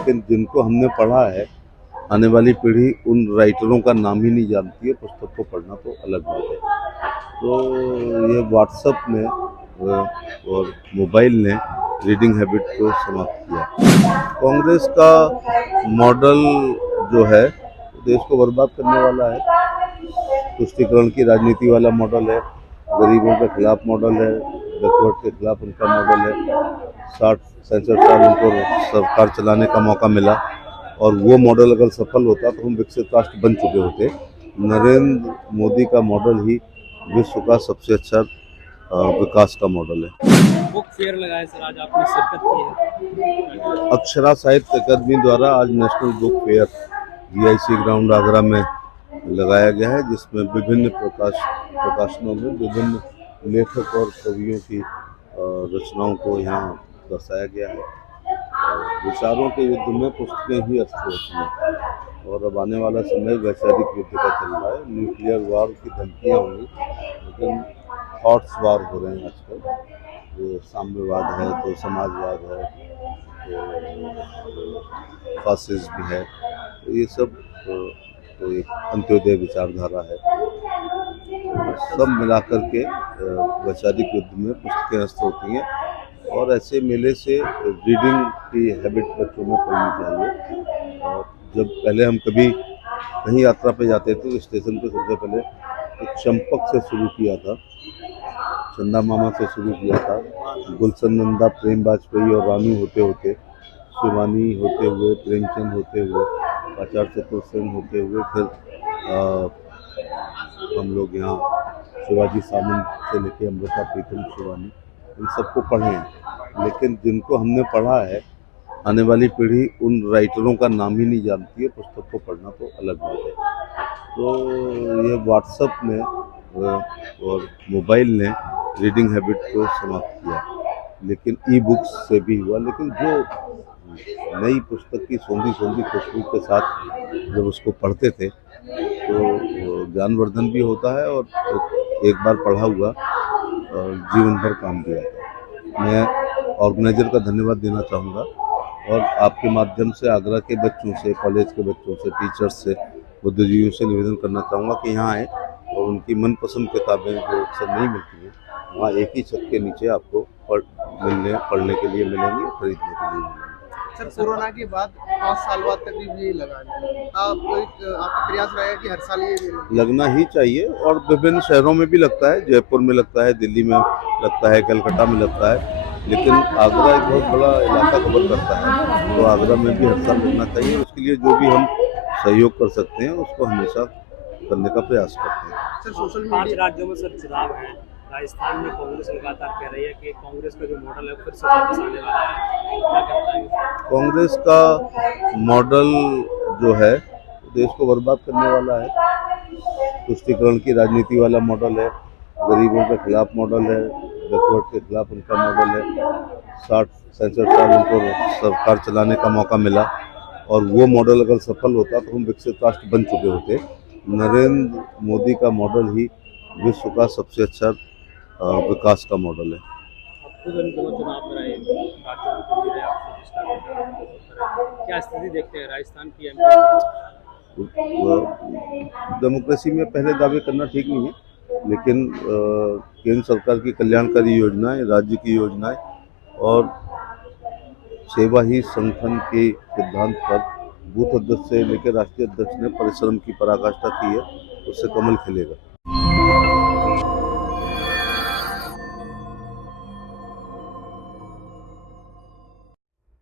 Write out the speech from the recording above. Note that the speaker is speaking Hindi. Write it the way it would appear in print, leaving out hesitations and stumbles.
लेकिन जिनको हमने पढ़ा है, आने वाली पीढ़ी उन राइटरों का नाम ही नहीं जानती है। पुस्तक को पढ़ना तो अलग बात है। तो ये व्हाट्सएप ने और मोबाइल ने रीडिंग हैबिट को समाप्त किया। कांग्रेस का मॉडल जो है देश को बर्बाद करने वाला है। तुष्टीकरण की राजनीति वाला मॉडल है, गरीबों के खिलाफ मॉडल है, बैकवर्ड के खिलाफ उनका मॉडल है। 60-67 साल उनको सरकार चलाने का मौका मिला और वो मॉडल अगर सफल होता तो हम विकसित राष्ट्र बन चुके होते। नरेंद्र मोदी का मॉडल ही विश्व का सबसे अच्छा विकास का मॉडल है। बुक फेयर लगाया सर, आज आपने शिरकत की है। अक्षरा साहित्य अकादमी द्वारा आज national book fair GIC ground Agra में लगाया गया है, जिसमें विभिन्न प्रकाशनों में विभिन्न लेखक और कवियों की रचनाओं को यहाँ दर्शाया गया है। विचारों के युद्ध में पुस्तकें ही अस्त्र होती हैं और अब आने वाला समय वैचारिक युद्ध का चल रहा है। न्यूक्लियर वार की धमकियाँ होंगी, लेकिन थॉट्स वार हो रहे हैं आजकल। जो साम्यवाद है, तो समाजवाद है, तो फासिज्म है, तो ये सब तो एक अंत्योदय विचारधारा है। सब मिलाकर के वैचारिक युद्ध में पुस्तकें अस्त्र होती हैं और ऐसे मेले से रीडिंग की हैबिट बच्चों में पड़नी चाहिए। और जब पहले हम कभी कहीं यात्रा पे जाते थे तो स्टेशन पे सबसे पहले एक चंपक से शुरू किया था, चंदा मामा से शुरू किया था, गुलशन नंदा, प्रेम वाजपेयी और रानू होते होते, शिवानी होते हुए, प्रेमचंद होते हुए, आचार्य चतुर्सेन होते हुए, फिर हम लोग यहाँ शिवाजी सामंत से लेके अमृता प्रीतम, शिवानी, इन सबको पढ़े हैं। लेकिन जिनको हमने पढ़ा है, आने वाली पीढ़ी उन राइटरों का नाम ही नहीं जानती है। पुस्तक को पढ़ना तो अलग बात है। तो ये व्हाट्सएप ने और मोबाइल ने रीडिंग हैबिट को समाप्त किया, लेकिन ई बुक्स से भी हुआ। लेकिन जो नई पुस्तक की सौंधी खुशबू के साथ जब उसको पढ़ते थे तो ज्ञानवर्धन भी होता है और एक बार पढ़ा हुआ जीवन भर काम भी आता है। मैं ऑर्गेनाइजर का धन्यवाद देना चाहूँगा और आपके माध्यम से आगरा के बच्चों से, कॉलेज के बच्चों से, टीचर्स से, बुद्धिजीवियों से निवेदन करना चाहूँगा कि यहाँ आएँ और उनकी मनपसंद किताबें जो अक्सर नहीं मिलती हैं, वहाँ एक ही छत के नीचे आपको पढ़ने के लिए मिलेंगी, खरीदने के लिए मिलेंगी। सर, कोरोना के बाद 5 साल बाद तकरीब ये लगा है, आपका प्रयास रहेगा कि हर साल ये लगना ही चाहिए और विभिन्न शहरों में भी लगता है, जयपुर में लगता है, दिल्ली में लगता है, कलकत्ता में लगता है, लेकिन आगरा एक बहुत बड़ा इलाका कवर करता है, तो आगरा में भी हर साल लगना चाहिए। उसके लिए जो भी हम सहयोग कर सकते हैं उसको हमेशा करने का प्रयास करते हैं। सर, सोशल 5 राज्यों में सर चुनाव है, राजस्थान में कांग्रेस लगातार कह रही है कि कांग्रेस का जो मॉडल है फिर से वापस आने वाला है, क्या कहना है? कांग्रेस का मॉडल जो है देश को बर्बाद करने वाला है। तुष्टीकरण की राजनीति वाला मॉडल है, गरीबों के खिलाफ मॉडल है, बैकवर्ड के खिलाफ उनका मॉडल है। 60-67 साल उनको सरकार चलाने का मौका मिला और वो मॉडल अगर सफल होता तो हम विकसित राष्ट्र बन चुके होते। नरेंद्र मोदी का मॉडल ही विश्व का सबसे अच्छा विकास का मॉडल है। आपको जो चुनाव में रहे राज्यों में जो भी रहे, आपको जिस तरह का क्या स्थिति देखते हैं राजस्थान की डेमोक्रेसी में पहले दावे करना ठीक नहीं है, लेकिन केंद्र सरकार की कल्याणकारी योजनाएं, राज्य की योजनाएं और सेवा ही संगठन के सिद्धांत पर बूथ अध्यक्ष से लेकर राष्ट्रीय अध्यक्ष ने परिश्रम की पराकाष्ठा की है, उससे कमल खिलेगा।